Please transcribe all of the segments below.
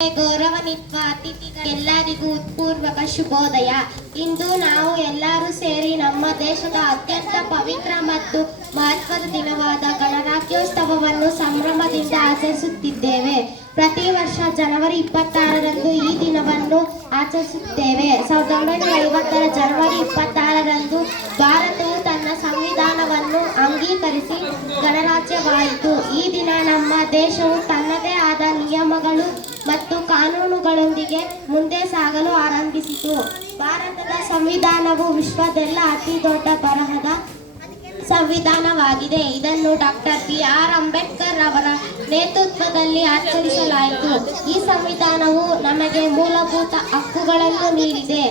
ಗೌರವಾನ್ವಿತ ಅತಿಥಿಗಳೆಲ್ಲರಿಗೂ ಉತ್ಪೂರ್ವಕ ಶುಭೋದಯ. ಇಂದು ನಾವು ಎಲ್ಲರೂ ಸೇರಿ ನಮ್ಮ ದೇಶದ ಅತ್ಯಂತ ಪವಿತ್ರ ಮತ್ತು ಮಹತ್ವದ ದಿನವಾದ ಗಣರಾಜ್ಯೋತ್ಸವವನ್ನು ಸಂಭ್ರಮದಿಂದ ಆಚರಿಸುತ್ತಿದ್ದೇವೆ. ಪ್ರತಿ ವರ್ಷ ಜನವರಿ 26ರಂದು ಈ ದಿನವನ್ನು ಆಚರಿಸುತ್ತೇವೆ. 1950ರ ಜನವರಿ 26ರಂದು ಭಾರತವು ತನ್ನ ಸಂವಿಧಾನವನ್ನು ಅಂಗೀಕರಿಸಿ ಗಣರಾಜ್ಯವಾಯಿತು. ಈ ದಿನ ನಮ್ಮ ದೇಶವು ತನ್ನದೇ ಆದ ನಿಯಮಗಳು ಮತ್ತು ಕಾನೂನುಗಳೊಂದಿಗೆ ಮುಂದೆ ಸಾಗಲು ಆರಂಭಿಸಿತು. ಭಾರತದ ಸಂವಿಧಾನವು ವಿಶ್ವದೆಲ್ಲ ಅತಿ ದೊಡ್ಡ ಬರಹದ ಸಂವಿಧಾನವಾಗಿದೆ. ಇದನ್ನು ಡಾಕ್ಟರ್ ಬಿ.ಆರ್. ಅಂಬೇಡ್ಕರ್ ಅವರ ನೇತೃತ್ವದಲ್ಲಿ ಆಚರಿಸಲಾಯಿತು. ಈ ಸಂವಿಧಾನವು ನಮಗೆ ಮೂಲಭೂತ ಹಕ್ಕುಗಳನ್ನು ನೀಡಿದೆ.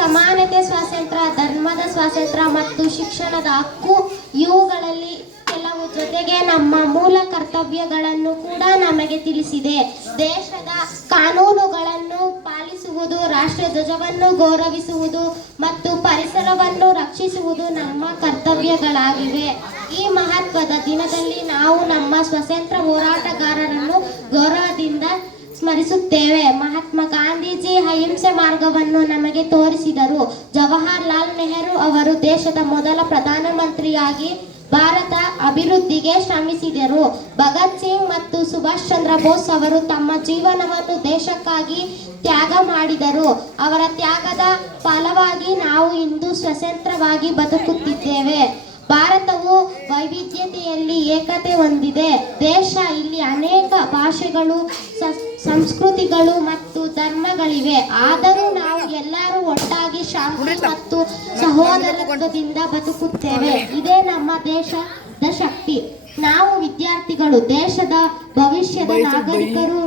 ಸಮಾನತೆ, ಸ್ವಾತಂತ್ರ್ಯ, ಧರ್ಮದ ಸ್ವಾತಂತ್ರ್ಯ ಮತ್ತು ಶಿಕ್ಷಣದ ಹಕ್ಕು ಇವುಗಳಲ್ಲಿ ಕೆಲವು, ಜೊತೆಗೆ ನಮ್ಮ ಮೂಲ ಕರ್ತವ್ಯಗಳನ್ನು ಕೂಡ ನಮಗೆ ತಿಳಿಸಿದೆ. ದೇಶದ ಕಾನೂನುಗಳನ್ನು ಪಾಲಿಸುವುದು, ರಾಷ್ಟ್ರ ಧ್ವಜವನ್ನು ಗೌರವಿಸುವುದು ಮತ್ತು ಪರಿಸರವನ್ನು ರಕ್ಷಿಸುವುದು ನಮ್ಮ ಕರ್ತವ್ಯಗಳಾಗಿವೆ. ಈ ಮಹತ್ವದ ದಿನದಲ್ಲಿ ನಾವು ನಮ್ಮ ಸ್ವಾತಂತ್ರ್ಯ ಹೋರಾಟಗಾರರನ್ನು ಗೌರವದಿಂದ ಸ್ಮರಿಸುತ್ತೇವೆ. ಮಹಾತ್ಮ ಗಾಂಧೀಜಿ ಅಹಿಂಸೆ ಮಾರ್ಗವನ್ನು ನಮಗೆ ತೋರಿಸಿದರು. ಜವಾಹರಲಾಲ್ ನೆಹರು ಅವರು ದೇಶದ ಮೊದಲ ಪ್ರಧಾನಮಂತ್ರಿಯಾಗಿ ಭಾರತ ಅಭಿವೃದ್ಧಿಗೆ ಶ್ರಮಿಸಿದರು. ಭಗತ್ ಸಿಂಗ್ ಮತ್ತು ಸುಭಾಷ್ ಚಂದ್ರ ಬೋಸ್ ಅವರು ತಮ್ಮ ಜೀವನವನ್ನು ದೇಶಕ್ಕಾಗಿ ತ್ಯಾಗ ಮಾಡಿದರು. ಅವರ ತ್ಯಾಗದ ಫಲವಾಗಿ ನಾವು ಇಂದು ಸ್ವತಂತ್ರವಾಗಿ ಬದುಕುತ್ತಿದ್ದೇವೆ. ಭಾರತವು ವೈವಿಧ್ಯತೆಯಲ್ಲಿ ಏಕತೆ ಹೊಂದಿದೆ ದೇಶ. ಇಲ್ಲಿ ಅನೇಕ ಭಾಷೆಗಳು, ಸಂಸ್ಕೃತಿಗಳು ಮತ್ತು ಧರ್ಮಗಳಿವೆ. ಆದರೂ ನಾವು ಎಲ್ಲರೂ ಒಟ್ಟಾಗಿ ಶಾಂತಿ ಮತ್ತು ಸಹೋದರತ್ವದಿಂದ ಬದುಕುತ್ತೇವೆ. ಇದೇ ನಮ್ಮ ದೇಶದ ಶಕ್ತಿ. ನಾವು ವಿದ್ಯಾರ್ಥಿಗಳು, ದೇಶದ ಭವಿಷ್ಯದ ನಾಗರಿಕರು.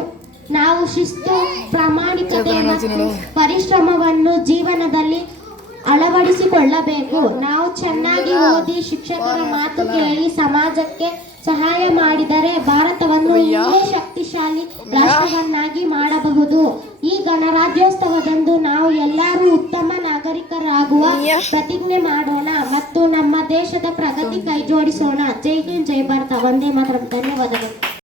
ನಾವು ಶಿಸ್ತು, ಪ್ರಾಮಾಣಿಕತೆ ಮತ್ತು ಪರಿಶ್ರಮವನ್ನು ಜೀವನದಲ್ಲಿ ಅಳವಡಿಸಿಕೊಳ್ಳಬೇಕು. ನಾವು ಚೆನ್ನಾಗಿ ಓದಿ, ಶಿಕ್ಷಕರ ಮಾತು ಕೇಳಿ ಸಮಾಜಕ್ಕೆ ಸಹಾಯ ಮಾಡಿದರೆ ಭಾರತವನ್ನು ಇನ್ನೂ ಶಕ್ತಿಶಾಲಿ ರಾಷ್ಟ್ರವನ್ನಾಗಿ ಮಾಡಬಹುದು. ಈ ಗಣರಾಜ್ಯೋತ್ಸವದಂದು ನಾವು ಎಲ್ಲರೂ ಉತ್ತಮ ನಾಗರಿಕರಾಗುವ ಪ್ರತಿಜ್ಞೆ ಮಾಡೋಣ ಮತ್ತು ನಮ್ಮ ದೇಶದ ಪ್ರಗತಿ ಕೈಜೋಡಿಸೋಣ. ಜೈ ಹಿಂದ್, ಜೈ ಭಾರತ, ವಂದೇ ಮಾತರಂ. ಧನ್ಯವಾದಗಳು.